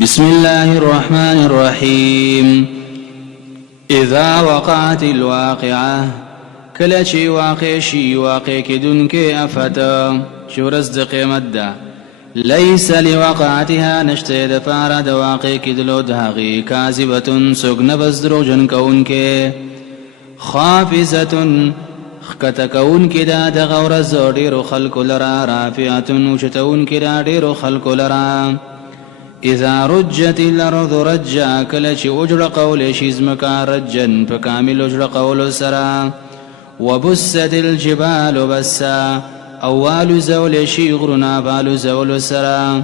بسم الله الرحمن الرحيم إذا وقعت الواقعة كلا شي واقع شي واقع كدن كي أفتا شو رزد قيمت دا ليس لوقعتها نشتيد فارد واقع كدلو دهغي كاذبة سقن بزدروجن كون كي خافزة خكت كون كدا دغور زودير خلق لرا رافعة وشتون كدا دير خلق لرا إذا رجت الأرض رجا كلش أجر قول شزمكا رجا فكامل أجر قول سرا وبست الجبال بسا أول زول شيغرنا فال زول سرا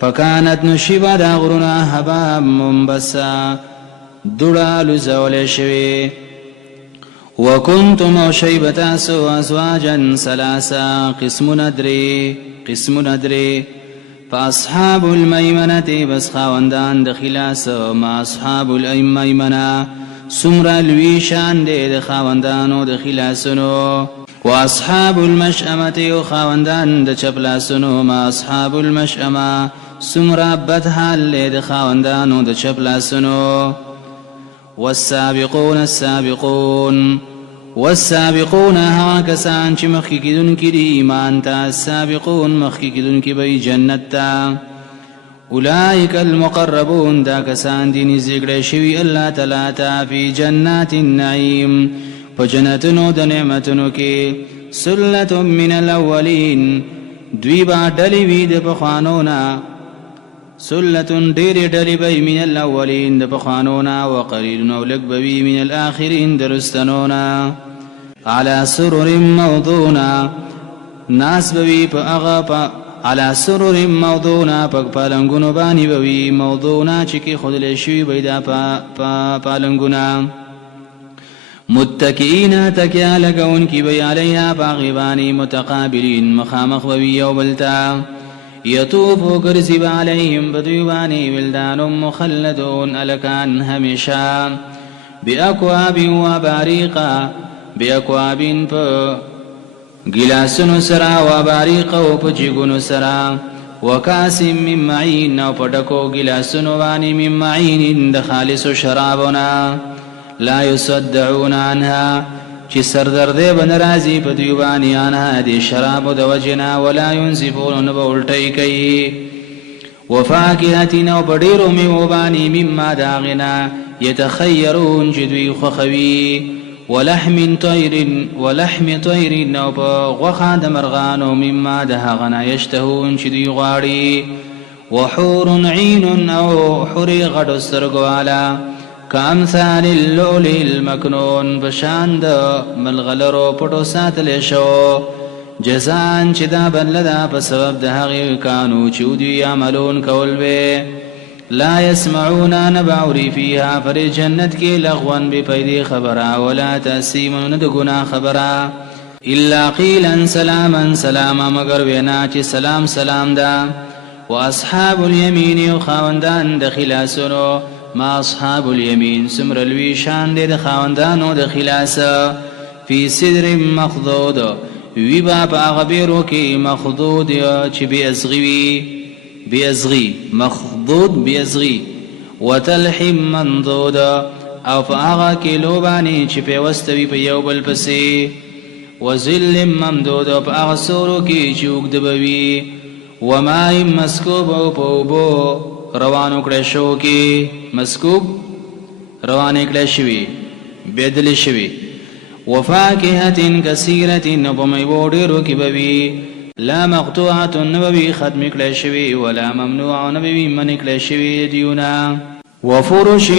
فكانت نشبا داغرنا هبا منبسا دلال زول شوي وكنتم شيبة سوى أزواجا ثلاثا قسم ندري فأصحاب الميمنة بس خاوندان دخلاس ما أصحاب الميمنة سمر الويشان دي دخاوندانو دخلاسنو وأصحاب المشأمة وخاوندان دچپلاسنو ما أصحاب المشأمة سمر بدحال دي دخاوندانو دچپلاسنو والسابقون ها کسان چې مخکې کېدونکي دي ایمان ته السابقون مخکې کېدونکي به جنت ته اولئک المقربون دا کسان دي نږدې کړی شوي الله تعالی ته فی جنات النعیم په جنتونو د نعمتونو کې سلة من الاولین دوی به ډلې وي د پخوانو نه سلة ډېرې ډلې به من الاولین د پخوانو نه وقلیل او لږ به وي من الاخرین د رستنو نه على سرر موضونا ناس بوي على سرر موضونا پک پالنگونو بانی بوي موضونا چکی خودل شوی بیدا پالنگونا متکئین تکیا لگون کی بی علیها باغبانی متقابلین مخامخ بوي یوبلتا یطوفو گرزب علیهم بدویبانی ولدان مخلدون الکان همیشا بأکواب وباریقا بأكواب گلاسونو سرا و باریقو پا جگونو سرا وکاس من معین و پتکو گلاسونو بانی من معین دخالص شرابنا لا يصدعون عنها چی سردرده بنرازی پا دیوبانی آنها دی شراب دوجنا ولا ينزفون نبا الٹی کئی وفاکهتنا و پدیرو میوبانی مما داغنا يتخيرون جدوی خخوی ولحم طير نو غخا دمرغانو مما دهغنا يشتهون شدي غاري وحور عين او حري غد السرغوالا كامثال اللؤلؤ المكنون بشاند ملغلرو پټو ساتل شو جزان چې دا بلدا په سبب د هغه کانو چې دوی عملون کول به لا يسمعون نبعوري فيها فر جنت کی لغوان بپیدی خبرا ولا تأثیمون ندگنا خبرا إلا قيلا سلاما مگر وینا چی سلام دا واصحاب اليمين وخاوندان دخلاسونو ما اصحاب اليمين سمر الویشان دی دخاوندانو دخلاس فی صدر مخضود ویبا پا غبیرو کی مخضود چی بيزغي مخضود بيزغي وتلحم منضود او فاغا كيلو باني چه پیوستوی په یو بل پسې وزل ممدود او فاغا سورو کی چوک دبوي وماء مسكوب او پوبو روانو کړه شو کی مسكوب روانه کړه شوی بدل شوی وفاكهه كثيره نبمي بودرو کی بوي لا مقطوعة نبوي ختم کړی شوی ولا ممنوع نبوي من کړی شوی دیونا وفرش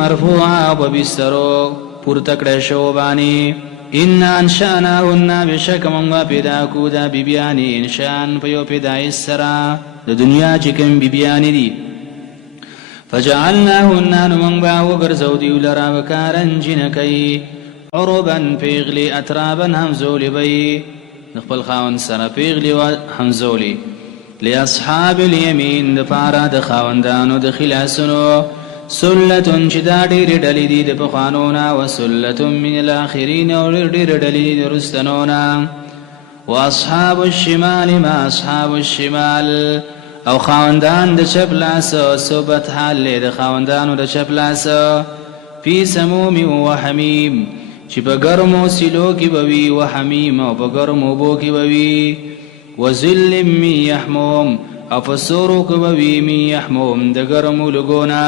مرفوعة وبسترو پورته کړی شو باندې ان انشاناهن بشک مونږه پیدا کو دا بیبیانی انشان په یو پیدای سره د دنیا چې کوم بیبیانی دي فجعلناهن مونږه وګرځو دی لرا وکارن جنکی عربا پیغلی اترابا همزول بی نخبل خاون سره پیغلی و همزولی لاصحاب الیمین د پارا د خاوندانو د خلاصونو سلتون چې دا ډېرې ډلې دي د پخوانونا وسلتون من الاخرین او ډېرې ډلې دي د رستنونا واصحاب الشمال ما اصحاب الشمال او خاوندان د چپ لاس صوبت حال د خاوندانو د چپ لاس فی سموم و حمیم چې په ګرمو سیلو کې بوي و حمیم او په ګرمو بو کې بوي و ظل من یحموم او په سورو کې بوي من یحموم د ګرمو لګونا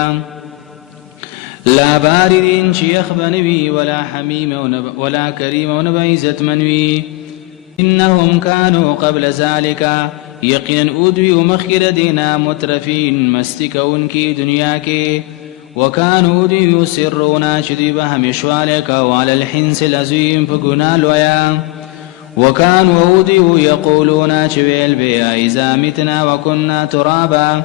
لا باردین چې یخ بنوي ولا حمیم ولا کریم او نه عزت منوي انهم كانوا قبل ذلك یقینا اودوی و مخیر دینا مترفین مستکون کی دنیا کے وکانو اودوی یسرونا چدی بهمشوالک وعلى الحنس العظیم فگنال ویا وکانو اودوی یقولونا چویل بیا اذا متنا وکننا ترابا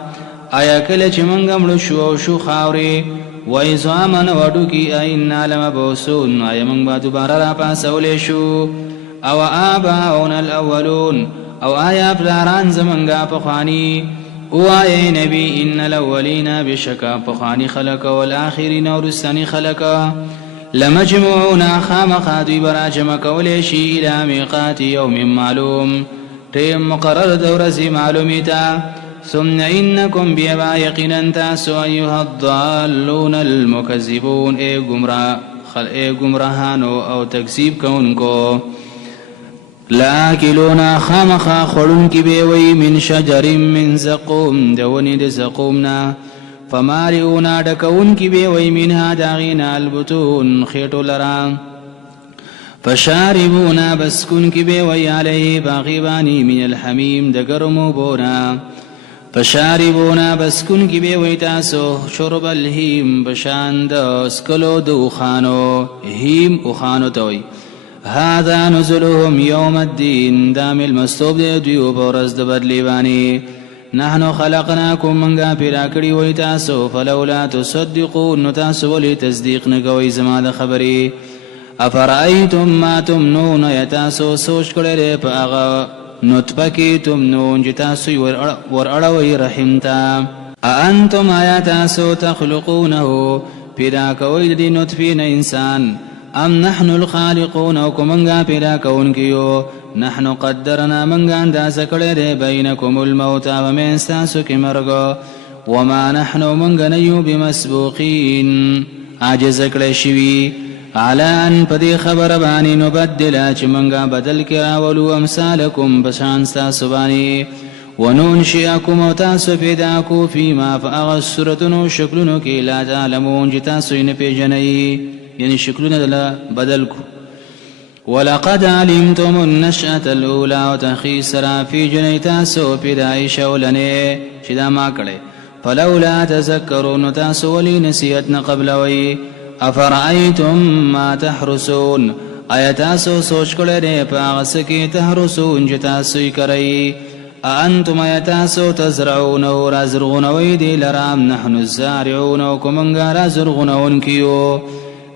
آیا کل چه منگم لشو شو خاوری و ایزا من وڈو کی اینا لمبوسون آیا منگ با دوبارا را پاسولی شو او آباؤنا الاولون او آیا پلاران زمنگا پخوانی او آیا نبی ان الاولین بشکا پخوانی خلقا والآخرین و رستانی خلقا لمجموعونا خامقاتوی براجم کولیشی الى میقات یوم معلوم تیم مقرر دورزی معلومیتا ثم انکم بیبا یقینا تاسو ایها الضالون المکذبون اے گمراهانو او تکذیب کونکو لاکلونا خامخا خورن کی بیوی من شجر من زقوم دونی د زقومنا فمارئونا دکون کی بیوی منها داغینا البطون خیٹو لرا فشاربونا بسکن کی بیوی علیه باغیبانی من الحمیم دگرمو بونا فشاربونا بسکن کی بیوی تاسو شرب الهیم بشاند اسکلو دو خانو هیم اخانو توی هذا نزلهم يوم الدين دام المستوب دي دوی بورز د بدلیوانی نحنو خلقناكم منغا پیدا کړی وای تاسو فلولا تصدقون تاسو ولي تصدیق نه کوي زما د خبري افرایتم ما تمنون یتاسو سوچ کړی په هغه نطفه کې تمنون چې تاسو ور اړوي رحم تا انتم آیاتاسو تخلقونه پیدا کوي د نطفه نه انسان ام نحن الخالقون او کومنګا پیدا کونکیو نحن قدرنا منګا انداز کړی دی بینکم الموت او من تاسو کې مرګ وما نحن منګ نیو بمسبوقین عاجز کړی شوی علی ان پدې خبر باندې نبدل چې منګا بدل کړه ولو امثالکم بشان تاسو باندې وننشئکم او تاسو پیدا کو فيما فاغسرتنو شکلونو کې لا تعلمون چې تاسو یې نه پیژنئ یعنی شکلونه دلا بدل کو ولقد علمتم النشأة الأولى وتخيسرا في جنيتاسو پیدائش ولنه چې دا ما کړي فلولا تذكرون تاسو ولي نسيتنا قبل وي افرأيتم ما تحرسون آیتاسو سوچ کړي نه پاغس کې تحرسون چې تاسو یې کوي انتم آیتاسو تزرعون او رزرغون وي دي لرام نحن الزارعون وكمنغا رزرغون کیو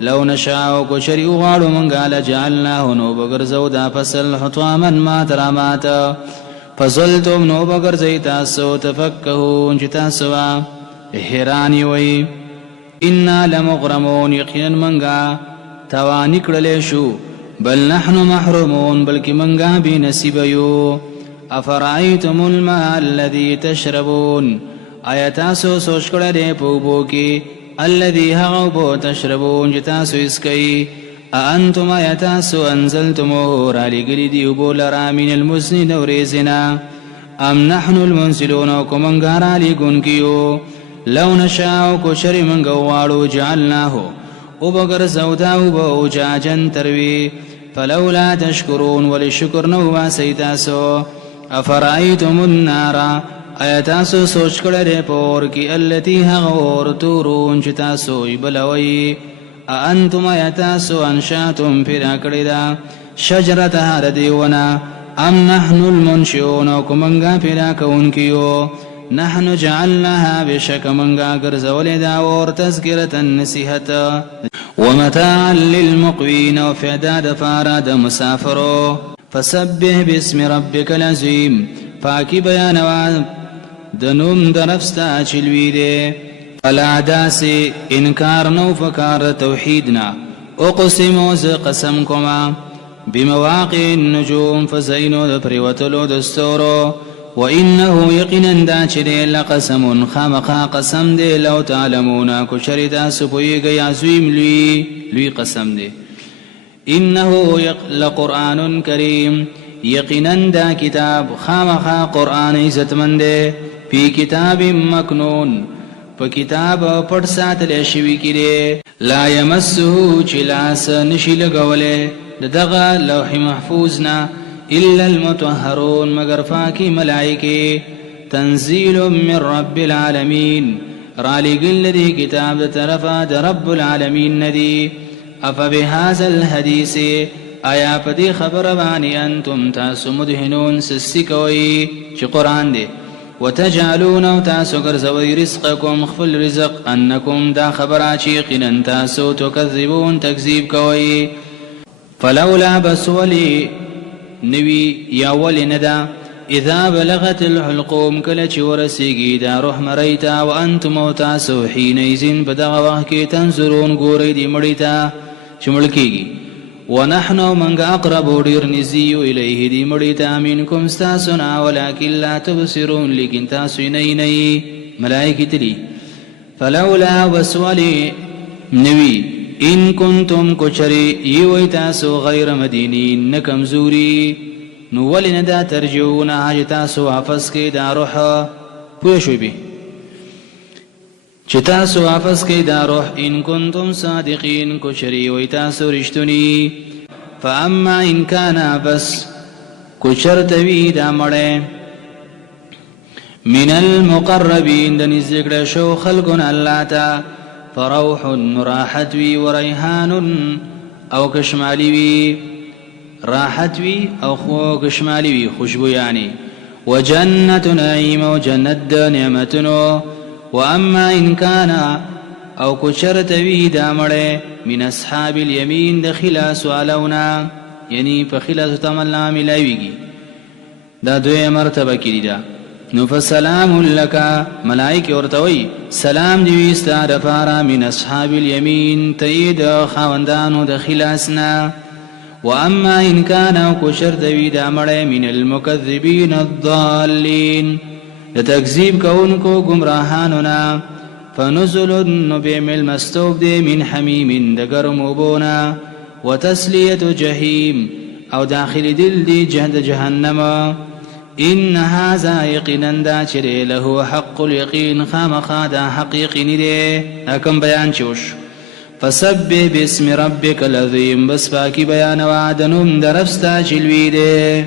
لو نشاء کو شریع غاړو منګه لجعلناه نو بغرزو دا فصل حطاما ما درامات فزلتم نو بغرزي تاسو تفكهون چې تاسو حیرانی وي ان لمغرمون یقین منګه توانی کړل شو بل نحن محرومون بلکې منګه به نصیب یو افرایتم الماء الذي تشربون آیاتاسو سوچ کړه دې په بو کې الذي هغو تشربون جتاسو اسكي أأنتم يتاسو أنزلتموه رالي قلدي وبولرا من المزن دوريزنا أم نحن المنزلون وكمن قارالي قنكيو لو نشاء كشر من قوارو جعلناه وبقر زوداه بوجاجا تروي فلولا تشكرون ولشكر نوبا سيتاسو أفرأيتم النار آیتاسو سوچ کړه پور کی التی هغور تورون چې تاسو یې بلوي انتم آیتاسو انشاتم پیدا کړی دا شجرتها دیونا ام نحن المنشئون کومنګا پیدا کونکیو نحن جعلناها بشک منګا ګرځولې دا ور تذکرة نصیحت ومتاعا للمقوین وفعداد فاراد مسافرو فسبح باسم ربک العظیم پاکی بیانوا دنوم درفستا چلوی دے فلا داسی انکار نو فکار توحیدنا اقسمو ز قسم کما بمواقع النجوم فزینو د پریوتلو دستورو وإنه يقينا دا چره لقسم خامخا قسم دے لو تعلمون کو شرطا سپوئیگا عظیم لوی قسم دے إنه لقرآن كريم يقينا دا كتاب خامخا قرآن عزت من دے في كتاب مكنون فكتاب پڑ ساتل شوی کی لا يمسه چلاس نشی لگولے دغا لوح محفوظنا إلا المطهرون مگر فاکی ملائکے تنزيل من رب العالمين رالی گل دی کتاب دا طرفا دا رب العالمین ندی افبهذا الحديث آیا پدی خبر بانی انتم تاسو مدهنون سسکوئی چی قرآن دی وتجعلون تاسو گرزوی رزقكم خفل رزق انکم دا خبر چیقنا تاسو تکذبون تکذیب کوئی فلولا بسولی نوی یا ولی ندا اذا بلغت الحلقوم کلچ ورسیگی دا روح مریتا وانتم تاسو حینئذن بدغ وحکی تنظرون گوری دی مریتا چملکیگی ونحن من اقرب دیر نزیو الیه دی مریتا منکم ستاسنا ولكن لا تبصرون لیکن تاسو نئی ملائکی تلی فلولا وسولی نوی ان کنتم کچری یوی تاسو غیر مدینین نکمزوری نولی ندا ترجعون آج تاسو حفظ کے دا روح پوشوی بی چه تاسو حفظ کے دا روح ان کنتم صادقین کچری یوی تاسو رشتنی فاما ان کانا بس کچرتوی دا مڑے من المقربین دا نزدکڑ شو خلقن اللہ تا فروح راحت وی وريحان او کشمالی وی راحت وی او خو کشمالی وی خوشبو یعنی وجنت نعیم و جنت نعمتنو واما ان کانا او کچرت وی دامڑے من اصحاب الیمین دخلاس علونا یعنی فخلاس تملنا ملاویگی دا دوی مرتبہ کی دا نو فسلام لکا ملائک ورتوی سلام دیوی استا دفارا من اصحاب الیمین تید خواندانو دخلاسنا واما ان کانا کشر دوی دامڑے من المکذبین الضالین لتکذیب کونکو گمراہانونا فنزل نبیم المستوب دی من حمیم دگرم وبونا وتسلیت جہیم او داخل دل دی جہد جہنم إن هذا يقينا دا چره له حق اليقين خامخا دا حقيقي نده اكم بيان چوش فسبح باسم ربك العظيم بس باقي بيان وعدنم درفستا چلوي ده